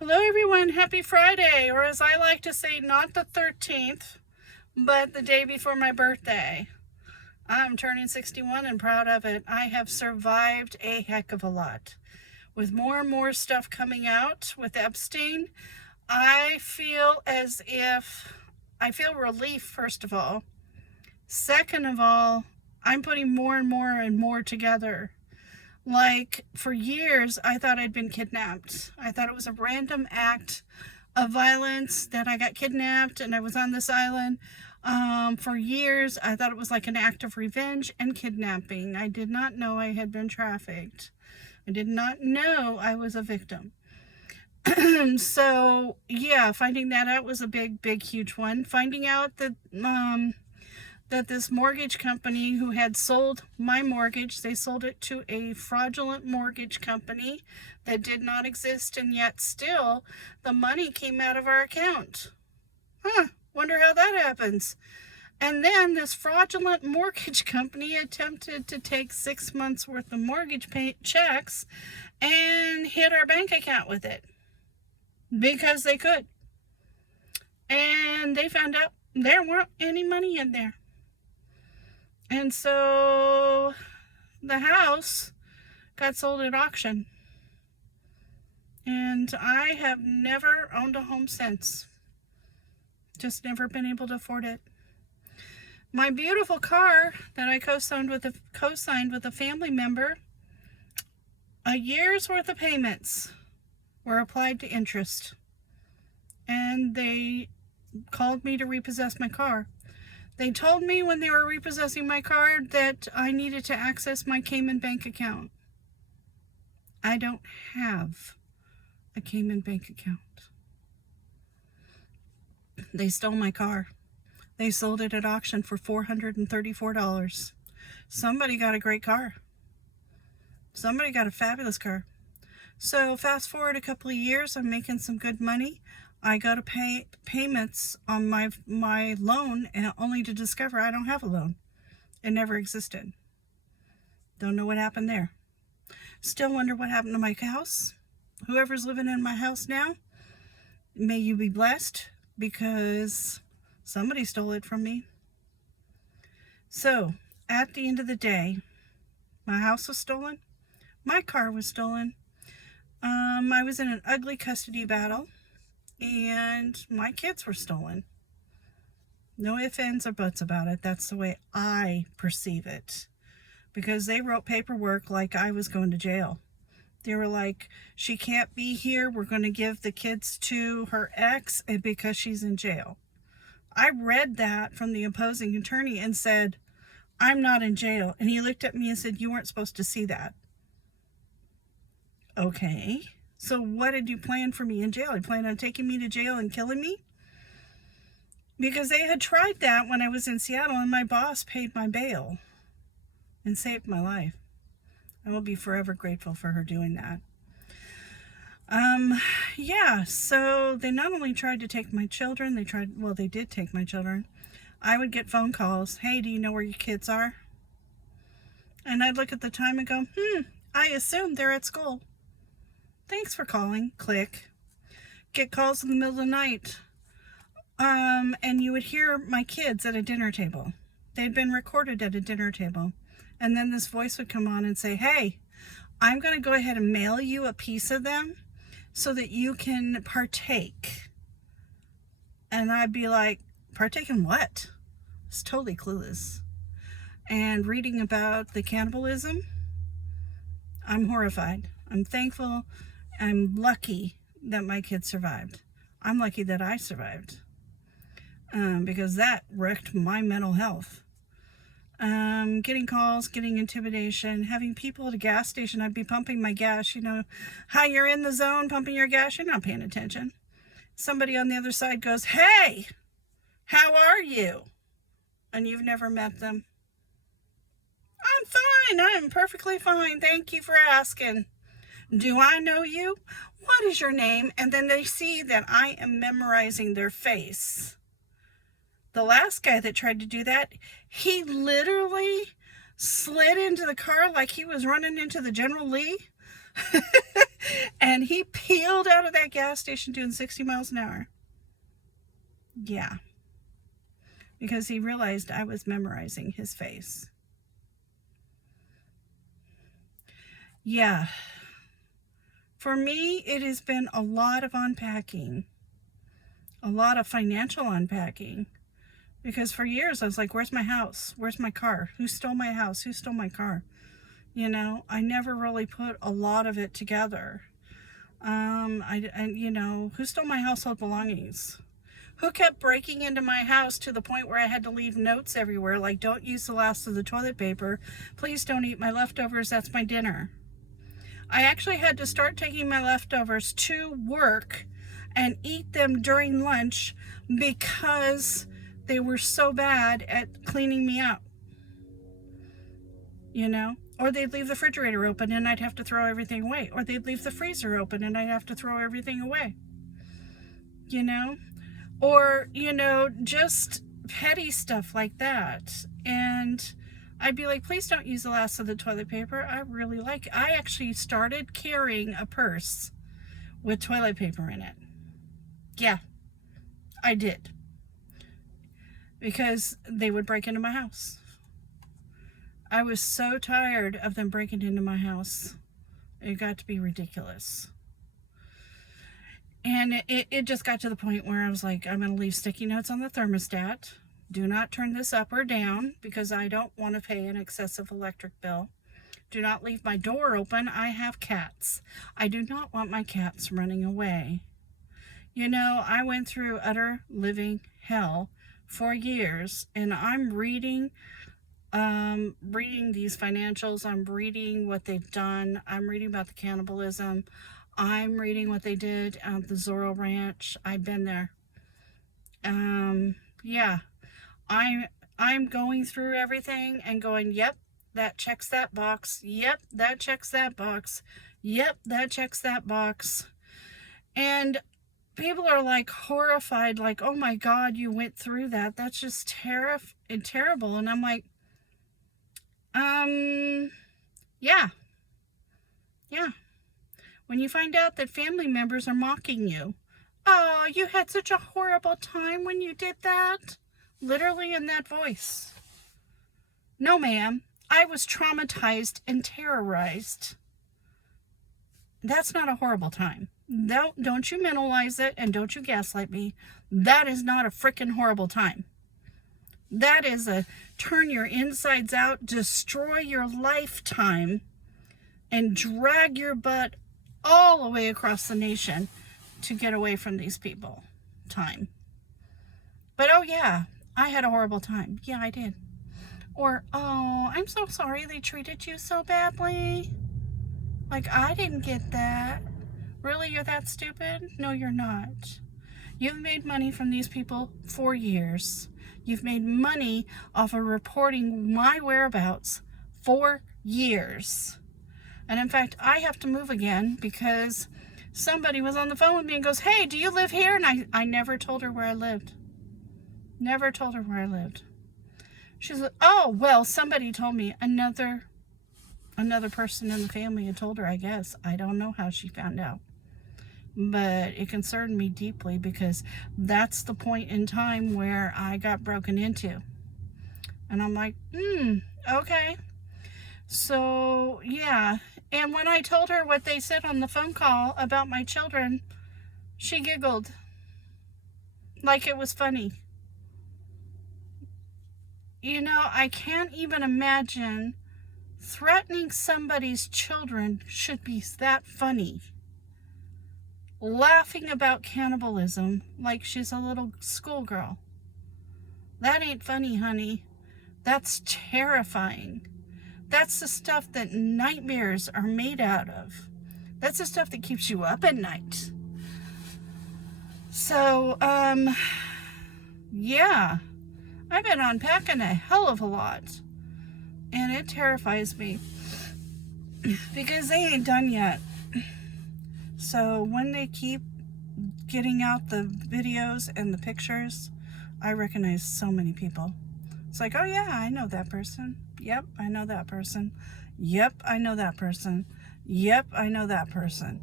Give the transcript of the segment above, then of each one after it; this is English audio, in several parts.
Hello everyone, happy Friday, or as I like to say, not the 13th, but the day before my birthday. I'm turning 61 and proud of it. I have survived a heck of a lot. With more and more stuff coming out with Epstein, I feel relief, first of all. Second of all, I'm putting more and more together. Like, for years, I thought I'd been kidnapped. I thought it was a random act of violence that I got kidnapped and I was on this island. For years, I thought it was like an act of revenge and kidnapping. I did not know I had been trafficked. I did not know I was a victim. So, yeah, finding that out was a big, huge one. Finding out that this mortgage company who had sold my mortgage, they sold it to a fraudulent mortgage company that did not exist, and yet still the money came out of our account. Wonder how that happens. And then this fraudulent mortgage company attempted to take 6 months worth of mortgage checks and hit our bank account with it because they could. And they found out there weren't any money in there. And so the house got sold at auction. And I have never owned a home since. Just never been able to afford it. My beautiful car that I co-signed with a family member, a year's worth of payments were applied to interest. And they called me to repossess my car. They told me when they were repossessing my car that I needed to access my Cayman bank account. I don't have a Cayman bank account. They stole my car. They sold it at auction for $434. Somebody got a great car. Somebody got a fabulous car. So fast forward a couple of years, I'm making some good money. I go to pay payments on my loan, and only to discover I don't have a loan. It never existed. Don't know what happened there. Still wonder what happened to my house. Whoever's living in my house now, may you be blessed, because somebody stole it from me. So, at the end of the day, my house was stolen. My car was stolen. I was in an ugly custody battle. And my kids were stolen. No ifs, ands, or buts about it. That's the way I perceive it. Because they wrote paperwork like I was going to jail. They were like, she can't be here. We're going to give the kids to her ex because she's in jail. I read that from the opposing attorney and said, I'm not in jail. And he looked at me and said, you weren't supposed to see that. Okay. So what did you plan for me in jail? You plan on taking me to jail and killing me? Because they had tried that when I was in Seattle, and my boss paid my bail and saved my life. I will be forever grateful for her doing that. Yeah, so they not only tried to take my children, they did take my children. I would get phone calls. Hey, do you know where your kids are? And I'd look at the time and go, I assume they're at school. Thanks for calling. Click. Get calls in the middle of the night. And you would hear my kids at a dinner table. They'd been recorded at a dinner table. And then this voice would come on and say, hey, I'm going to go ahead and mail you a piece of them so that you can partake. And I'd be like, partake in what? It's totally clueless. And reading about the cannibalism, I'm horrified. I'm thankful. I'm lucky that my kids survived. I'm lucky that I survived. Because that wrecked my mental health. Getting calls, getting intimidation, having people at a gas station. I'd be pumping my gas, how you're in the zone pumping your gas, you're not paying attention. Somebody on the other side goes, hey, how are you? And you've never met them. I'm fine. I'm perfectly fine. Thank you for asking. Do I know you? What is your name? And then they see that I am memorizing their face. The last guy that tried to do that, he literally slid into the car like he was running into the General Lee. And he peeled out of that gas station doing 60 miles an hour. Yeah. Because he realized I was memorizing his face. Yeah. For me, it has been a lot of unpacking. A lot of financial unpacking. Because for years I was like, where's my house? Where's my car? Who stole my house? Who stole my car? You know, I never really put a lot of it together. Who stole my household belongings? Who kept breaking into my house to the point where I had to leave notes everywhere, like, don't use the last of the toilet paper. Please don't eat my leftovers. That's my dinner. I actually had to start taking my leftovers to work and eat them during lunch because they were so bad at cleaning me out. You know? Or they'd leave the refrigerator open and I'd have to throw everything away. Or they'd leave the freezer open and I'd have to throw everything away. You know? Or, just petty stuff like that. And I'd be like, please don't use the last of the toilet paper. I really like it. I actually started carrying a purse with toilet paper in it. Yeah, I did. Because they would break into my house. I was so tired of them breaking into my house. It got to be ridiculous. And it just got to the point where I was like, I'm going to leave sticky notes on the thermostat. Do not turn this up or down because I don't want to pay an excessive electric bill. Do not leave my door open. I have cats. I do not want my cats running away. I went through utter living hell for years, and I'm reading these financials. I'm reading what they've done. I'm reading about the cannibalism. I'm reading what they did at the Zorro Ranch. I've been there. Yeah. I'm going through everything and going, yep, that checks that box. Yep, that checks that box. Yep, that checks that box. And people are like horrified, like, oh my God, you went through that. That's just terrible. And I'm like, yeah. When you find out that family members are mocking you, oh, you had such a horrible time when you did that. Literally in that voice. No, ma'am. I was traumatized and terrorized. That's not a horrible time. Don't you mentalize it and don't you gaslight me. That is not a freaking horrible time. That is a turn your insides out, destroy your lifetime, and drag your butt all the way across the nation to get away from these people time. But oh yeah, I had a horrible time. Yeah, I did. Or, oh, I'm so sorry they treated you so badly. Like, I didn't get that. Really, you're that stupid? No, you're not. You've made money from these people for years. You've made money off of reporting my whereabouts for years. And in fact, I have to move again because somebody was on the phone with me and goes, hey, do you live here? And I never told her where I lived. Never told her where I lived. She's like, oh, well, somebody told me. Another person in the family had told her, I guess. I don't know how she found out. But it concerned me deeply because that's the point in time where I got broken into. And I'm like, okay. So, yeah. And when I told her what they said on the phone call about my children, she giggled. Like it was funny. I can't even imagine threatening somebody's children should be that funny. Laughing about cannibalism like she's a little schoolgirl. That ain't funny, honey. That's terrifying. That's the stuff that nightmares are made out of. That's the stuff that keeps you up at night. So, yeah. I've been unpacking a hell of a lot. And it terrifies me. Because they ain't done yet. So when they keep getting out the videos and the pictures, I recognize so many people. It's like, oh yeah, I know that person. Yep, I know that person. Yep, I know that person. Yep, I know that person.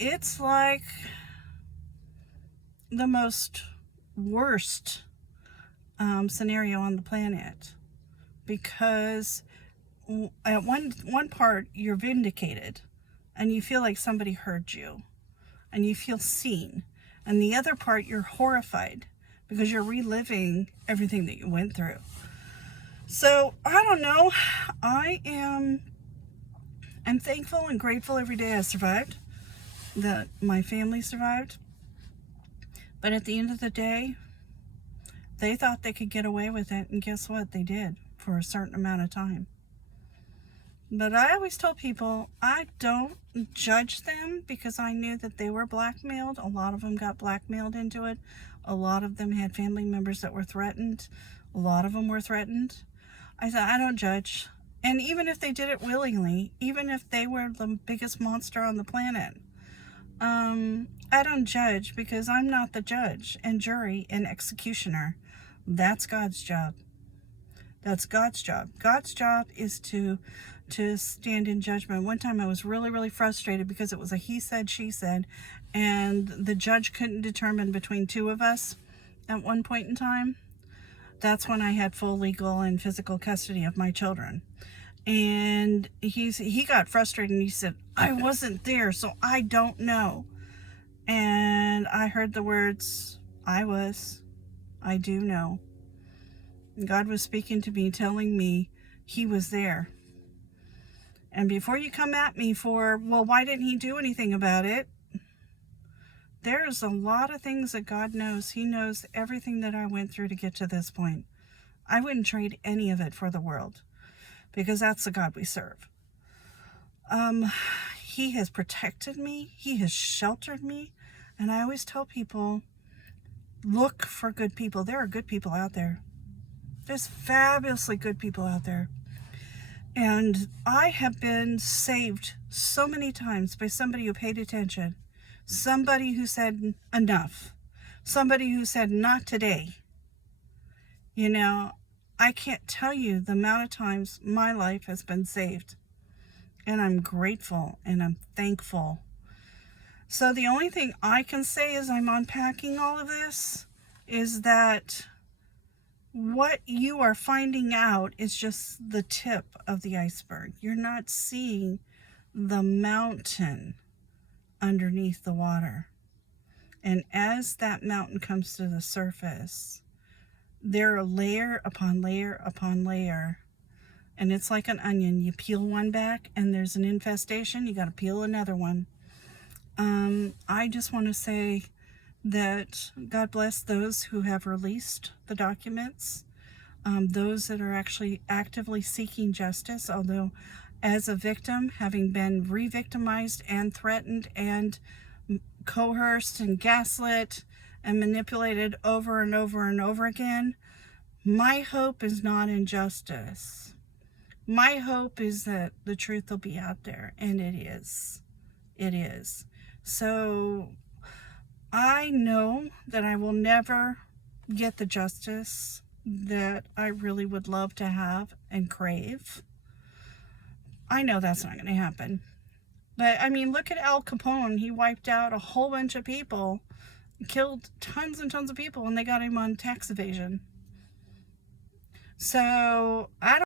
It's like the most worst scenario on the planet, because at one part you're vindicated and you feel like somebody heard you and you feel seen, and the other part you're horrified because you're reliving everything that you went through. So I don't know. I'm thankful and grateful every day I survived, that my family survived. But at the end of the day, they thought they could get away with it, and guess what? They did for a certain amount of time. But I always told people I don't judge them, because I knew that they were blackmailed. A lot of them got blackmailed into it. A lot of them had family members that were threatened. A lot of them were threatened. I said, I don't judge. And even if they did it willingly, even if they were the biggest monster on the planet, I don't judge, because I'm not the judge and jury and executioner. That's God's job. That's God's job. God's job is to stand in judgment. One time I was really, really frustrated because it was a he said, she said, and the judge couldn't determine between two of us at one point in time. That's when I had full legal and physical custody of my children. And he got frustrated and he said, I wasn't there, so I don't know. And I heard the words, I do know. God was speaking to me, telling me he was there. And before you come at me for, well, why didn't he do anything about it? There's a lot of things that God knows. He knows everything that I went through to get to this point. I wouldn't trade any of it for the world, because that's the God we serve. He has protected me. He has sheltered me. And I always tell people, look for good people. There are good people out there. There's fabulously good people out there. And I have been saved so many times by somebody who paid attention. Somebody who said enough. Somebody who said not today. You know, I can't tell you the amount of times my life has been saved. And I'm grateful and I'm thankful. So the only thing I can say as I'm unpacking all of this is that what you are finding out is just the tip of the iceberg. You're not seeing the mountain underneath the water. And as that mountain comes to the surface, there are layer upon layer upon layer. And it's like an onion. You peel one back and there's an infestation. You got to peel another one. I just want to say that God bless those who have released the documents, those that are actually actively seeking justice, although as a victim, having been re-victimized and threatened and coerced and gaslit and manipulated over and over and over again, my hope is not in justice. My hope is that the truth will be out there, and it is. It is. So I know that I will never get the justice that I really would love to have and crave. I know that's not going to happen. But, I mean, look at Al Capone. He wiped out a whole bunch of people, killed tons and tons of people, and they got him on tax evasion. So, I don't